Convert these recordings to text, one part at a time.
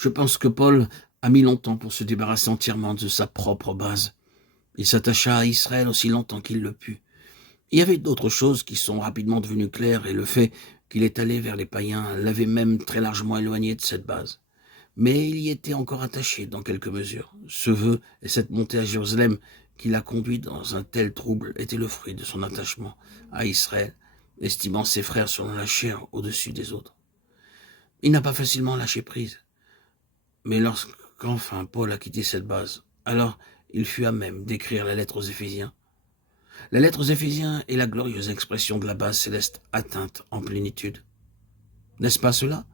Je pense que Paul a mis longtemps pour se débarrasser entièrement de sa propre base. Il s'attacha à Israël aussi longtemps qu'il le put. Il y avait d'autres choses qui sont rapidement devenues claires, et le fait qu'il est allé vers les païens l'avait même très largement éloigné de cette base. Mais il y était encore attaché dans quelque mesure. Ce vœu et cette montée à Jérusalem qui l'a conduit dans un tel trouble étaient le fruit de son attachement à Israël, estimant ses frères selon la chair au-dessus des autres. Il n'a pas facilement lâché prise. Mais lorsqu'enfin Paul a quitté cette base, alors il fut à même d'écrire la lettre aux Éphésiens. La lettre aux Éphésiens est la glorieuse expression de la base céleste atteinte en plénitude. N'est-ce pas cela?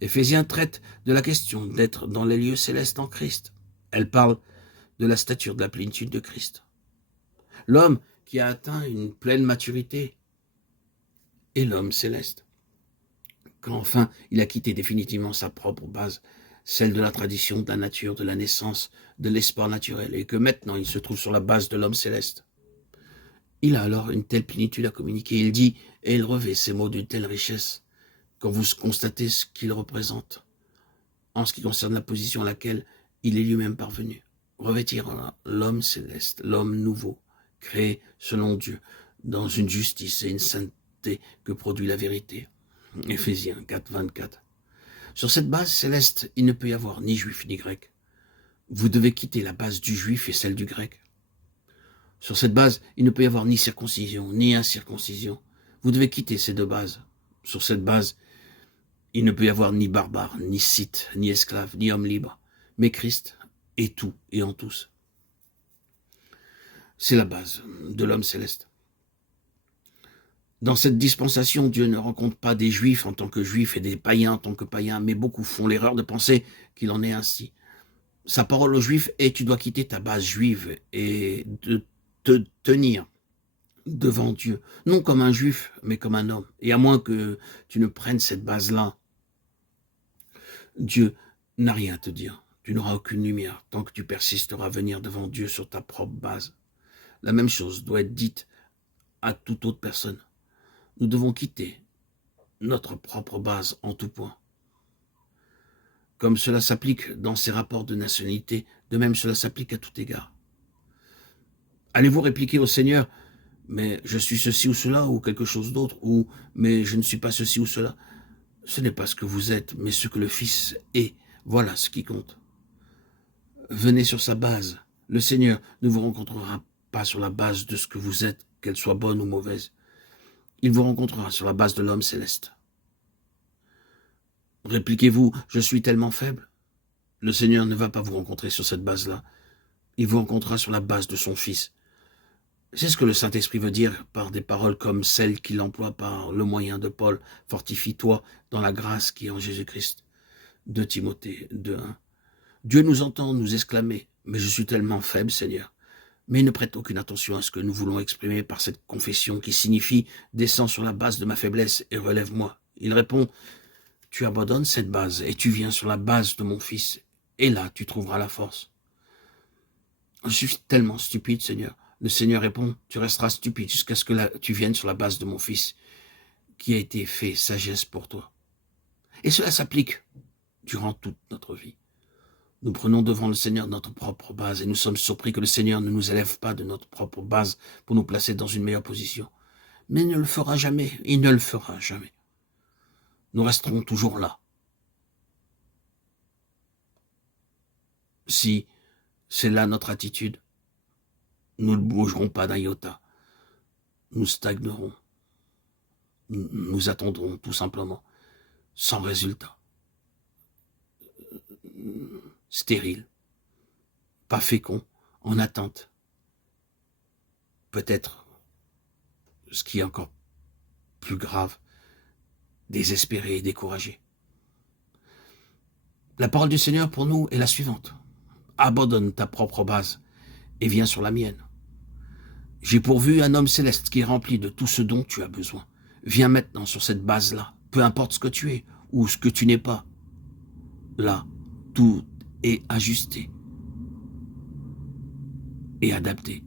Éphésiens traite de la question d'être dans les lieux célestes en Christ. Elle parle de la stature de la plénitude de Christ. L'homme qui a atteint une pleine maturité est l'homme céleste. Quand enfin il a quitté définitivement sa propre base, celle de la tradition, de la nature, de la naissance, de l'espoir naturel, et que maintenant il se trouve sur la base de l'homme céleste. Il a alors une telle plénitude à communiquer. Il dit, et il revêt ces mots d'une telle richesse, quand vous constatez ce qu'il représente, en ce qui concerne la position à laquelle il est lui-même parvenu. Revêtir l'homme céleste, l'homme nouveau, créé selon Dieu, dans une justice et une sainteté que produit la vérité. Éphésiens 4, 24. Sur cette base céleste, il ne peut y avoir ni juif ni grec. Vous devez quitter la base du juif et celle du grec. Sur cette base, il ne peut y avoir ni circoncision, ni incirconcision. Vous devez quitter ces deux bases. Sur cette base, il ne peut y avoir ni barbare, ni scythe, ni esclave, ni homme libre. Mais Christ est tout et en tous. C'est la base de l'homme céleste. Dans cette dispensation, Dieu ne rencontre pas des juifs en tant que juifs et des païens en tant que païens, mais beaucoup font l'erreur de penser qu'il en est ainsi. Sa parole aux juifs est « tu dois quitter ta base juive et de te tenir devant Dieu, non comme un juif, mais comme un homme. Et à moins que tu ne prennes cette base-là, Dieu n'a rien à te dire. Tu n'auras aucune lumière tant que tu persisteras à venir devant Dieu sur ta propre base. La même chose doit être dite à toute autre personne. Nous devons quitter notre propre base en tout point. Comme cela s'applique dans ces rapports de nationalité, de même cela s'applique à tout égard. Allez-vous répliquer au Seigneur, mais je suis ceci ou cela, ou quelque chose d'autre, ou mais je ne suis pas ceci ou cela. Ce n'est pas ce que vous êtes, mais ce que le Fils est. Voilà ce qui compte. Venez sur sa base. Le Seigneur ne vous rencontrera pas sur la base de ce que vous êtes, qu'elle soit bonne ou mauvaise. Il vous rencontrera sur la base de l'homme céleste. Répliquez-vous, je suis tellement faible. Le Seigneur ne va pas vous rencontrer sur cette base-là. Il vous rencontrera sur la base de son Fils. C'est ce que le Saint-Esprit veut dire par des paroles comme celles qu'il emploie par le moyen de Paul. Fortifie-toi dans la grâce qui est en Jésus-Christ. 2 Timothée 2:1. Dieu nous entend nous exclamer, mais je suis tellement faible, Seigneur. Mais il ne prête aucune attention à ce que nous voulons exprimer par cette confession qui signifie « descends sur la base de ma faiblesse et relève-moi ». Il répond « tu abandonnes cette base et tu viens sur la base de mon Fils, et là tu trouveras la force ». Je suis tellement stupide, Seigneur. Le Seigneur répond « tu resteras stupide jusqu'à ce que tu viennes sur la base de mon Fils, qui a été fait sagesse pour toi ». Et cela s'applique durant toute notre vie. Nous prenons devant le Seigneur notre propre base et nous sommes surpris que le Seigneur ne nous élève pas de notre propre base pour nous placer dans une meilleure position. Mais il ne le fera jamais, il ne le fera jamais. Nous resterons toujours là. Si c'est là notre attitude, nous ne bougerons pas d'un iota. Nous stagnerons. Nous attendrons tout simplement, sans résultat. Stérile, pas fécond, en attente. Peut-être, ce qui est encore plus grave, désespéré et découragé. La parole du Seigneur pour nous est la suivante. Abandonne ta propre base et viens sur la mienne. J'ai pourvu un homme céleste qui est rempli de tout ce dont tu as besoin. Viens maintenant sur cette base-là, peu importe ce que tu es ou ce que tu n'es pas. Là, tout est ajusté et adapté